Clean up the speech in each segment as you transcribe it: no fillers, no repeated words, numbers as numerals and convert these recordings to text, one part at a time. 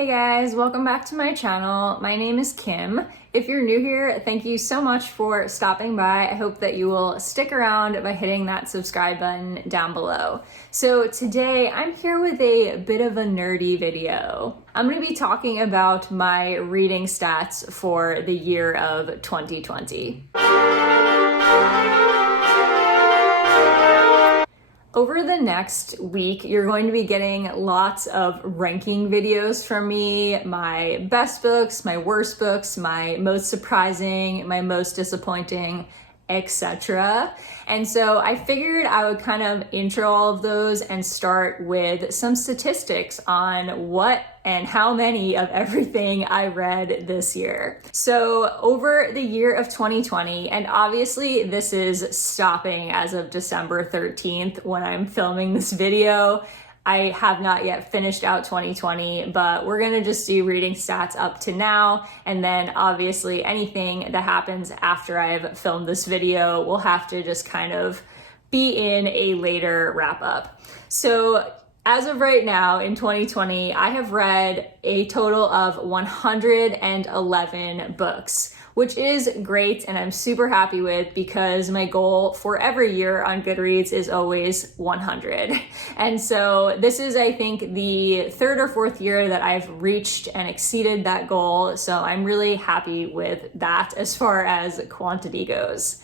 Hey guys, welcome back to my channel. My name is Kim. If you're new here, thank you so much for stopping by. I hope that you will stick around by hitting that subscribe button down below. So today I'm here with a bit of a nerdy video. I'm going to be talking about my reading stats for the year of 2020. Over the next week, you're going to be getting lots of ranking videos from me, my best books, my worst books, my most surprising, my most disappointing, etc. And so I figured I would kind of intro all of those and start with some statistics on what and how many of everything I read this year. So over the year of 2020, and obviously this is stopping as of December 13th when I'm filming this video. I have not yet finished out 2020, but we're gonna just do reading stats up to now. And then obviously anything that happens after I've filmed this video will have to just kind of be in a later wrap up. So as of right now in 2020, I have read a total of 111 books, which is great and I'm super happy with because my goal for every year on Goodreads is always 100. And so this is, I think, the third or fourth year that I've reached and exceeded that goal. So I'm really happy with that as far as quantity goes.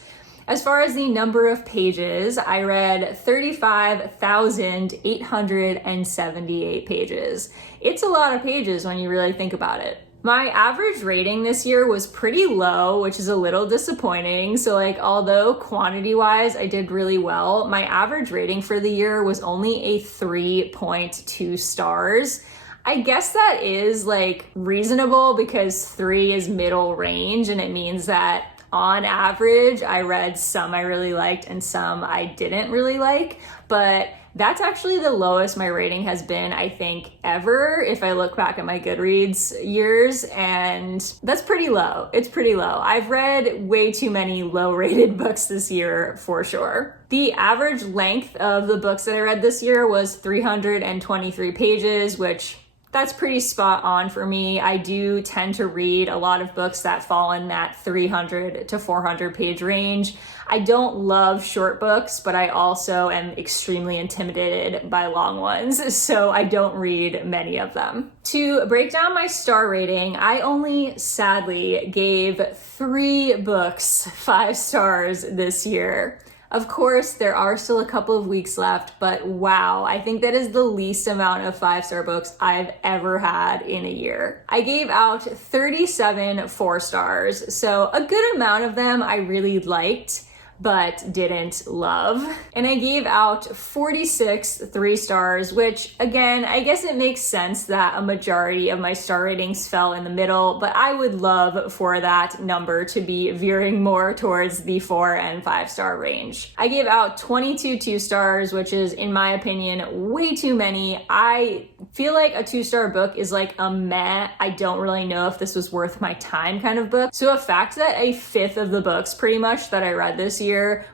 As far as the number of pages, I read 35,878 pages. It's a lot of pages when you really think about it. My average rating this year was pretty low, which is a little disappointing. So although quantity-wise I did really well, my average rating for the year was only a 3.2 stars. I guess that is reasonable because 3 is middle range and it means that on average, I read some I really liked and some I didn't really like, but that's actually the lowest my rating has been, I think, ever, if I look back at my Goodreads years, and that's pretty low. It's pretty low. I've read way too many low-rated books this year, for sure. The average length of the books that I read this year was 323 pages, which that's pretty spot on for me. I do tend to read a lot of books that fall in that 300 to 400 page range. I don't love short books, but I also am extremely intimidated by long ones, so I don't read many of them. To break down my star rating, I only sadly gave 3 books 5 stars this year. Of course, there are still a couple of weeks left, but wow, I think that is the least amount of 5-star books I've ever had in a year. I gave out 37 4 stars, so a good amount of them I really liked, but didn't love. And I gave out 46 3 stars, which again, I guess it makes sense that a majority of my star ratings fell in the middle, but I would love for that number to be veering more towards the 4 and 5 star range. I gave out 22 2 stars, which is, in my opinion, way too many. I feel like a 2-star book is like a meh, I don't really know if this was worth my time kind of book. So the fact that a fifth of the books pretty much that I read this year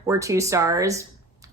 were 2 stars,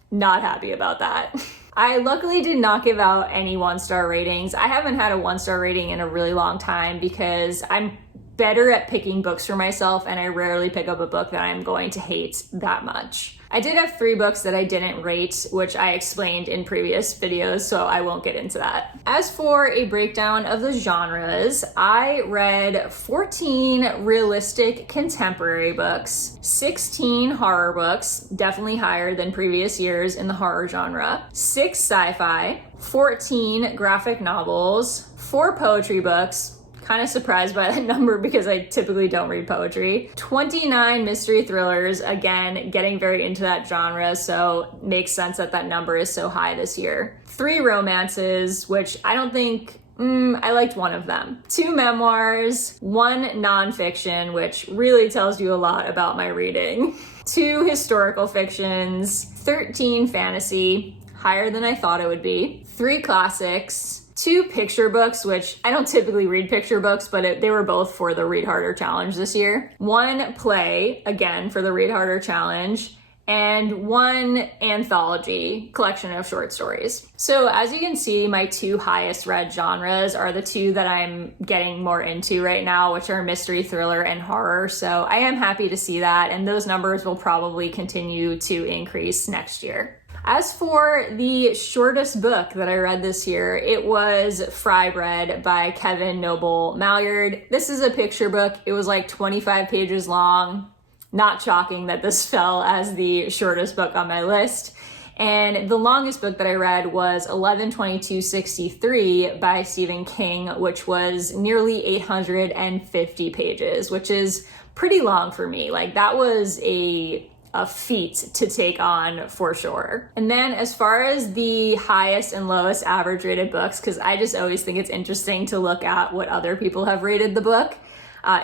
not happy about that. I luckily did not give out any 1-star ratings. I haven't had a 1-star rating in a really long time because I'm better at picking books for myself and I rarely pick up a book that I'm going to hate that much. I did have 3 books that I didn't rate, which I explained in previous videos, so I won't get into that. As for a breakdown of the genres, I read 14 realistic contemporary books, 16 horror books, definitely higher than previous years in the horror genre, 6 sci-fi, 14 graphic novels, 4 poetry books, kind of surprised by that number because I typically don't read poetry. 29 mystery thrillers, again, getting very into that genre, so makes sense that that number is so high this year. 3 romances, which I don't think, I liked one of them. 2 memoirs, 1 nonfiction, which really tells you a lot about my reading. 2 historical fictions, 13 fantasy, higher than I thought it would be. 3 classics, 2 picture books, which I don't typically read picture books, but they were both for the Read Harder Challenge this year. 1 play, again, for the Read Harder Challenge, and one anthology collection of short stories. So as you can see, my two highest read genres are the two that I'm getting more into right now, which are mystery, thriller, and horror. So I am happy to see that, and those numbers will probably continue to increase next year. As for the shortest book that I read this year, it was Fry Bread by Kevin Noble Maillard. This is a picture book. It was like 25 pages long. Not shocking that this fell as the shortest book on my list. And the longest book that I read was 11/22/63 by Stephen King, which was nearly 850 pages, which is pretty long for me. Like, that was a feat to take on for sure. And then as far as the highest and lowest average rated books, because I just always think it's interesting to look at what other people have rated the book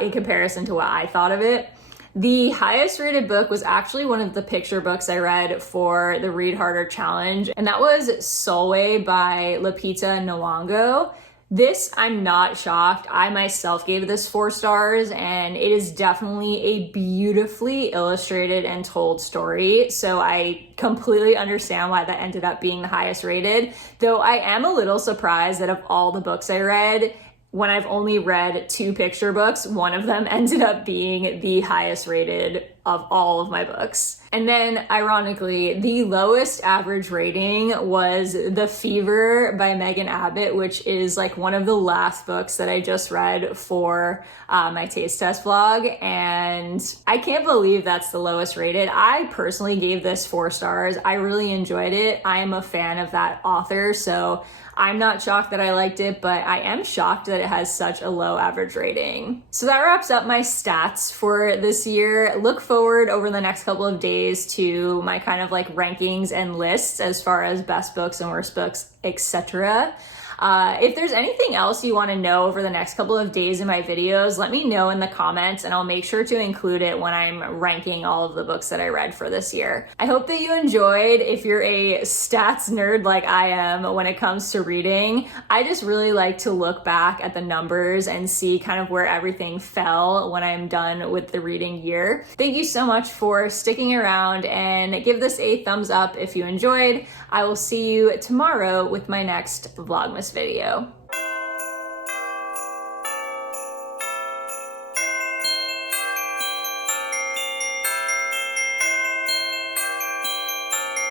in comparison to what I thought of it. The highest rated book was actually one of the picture books I read for the Read Harder Challenge, and that was Solway by Lupita Nyong'o. This, I'm not shocked. I myself gave this 4 stars, and it is definitely a beautifully illustrated and told story. So I completely understand why that ended up being the highest rated, though I am a little surprised that of all the books I read, when I've only read 2 picture books, one of them ended up being the highest rated of all of my books. And then, ironically, the lowest average rating was The Fever by Megan Abbott, which is like one of the last books that I just read for my taste test vlog. And I can't believe that's the lowest rated. I personally gave this 4 stars. I really enjoyed it. I am a fan of that author, so I'm not shocked that I liked it, but I am shocked that it has such a low average rating. So that wraps up my stats for this year. Look forward over the next couple of days to my kind of like rankings and lists as far as best books and worst books, etc. If there's anything else you want to know over the next couple of days in my videos, let me know in the comments and I'll make sure to include it when I'm ranking all of the books that I read for this year. I hope that you enjoyed. If you're a stats nerd like I am when it comes to reading, I just really like to look back at the numbers and see kind of where everything fell when I'm done with the reading year. Thank you so much for sticking around, and give this a thumbs up if you enjoyed. I will see you tomorrow with my next Vlogmas video.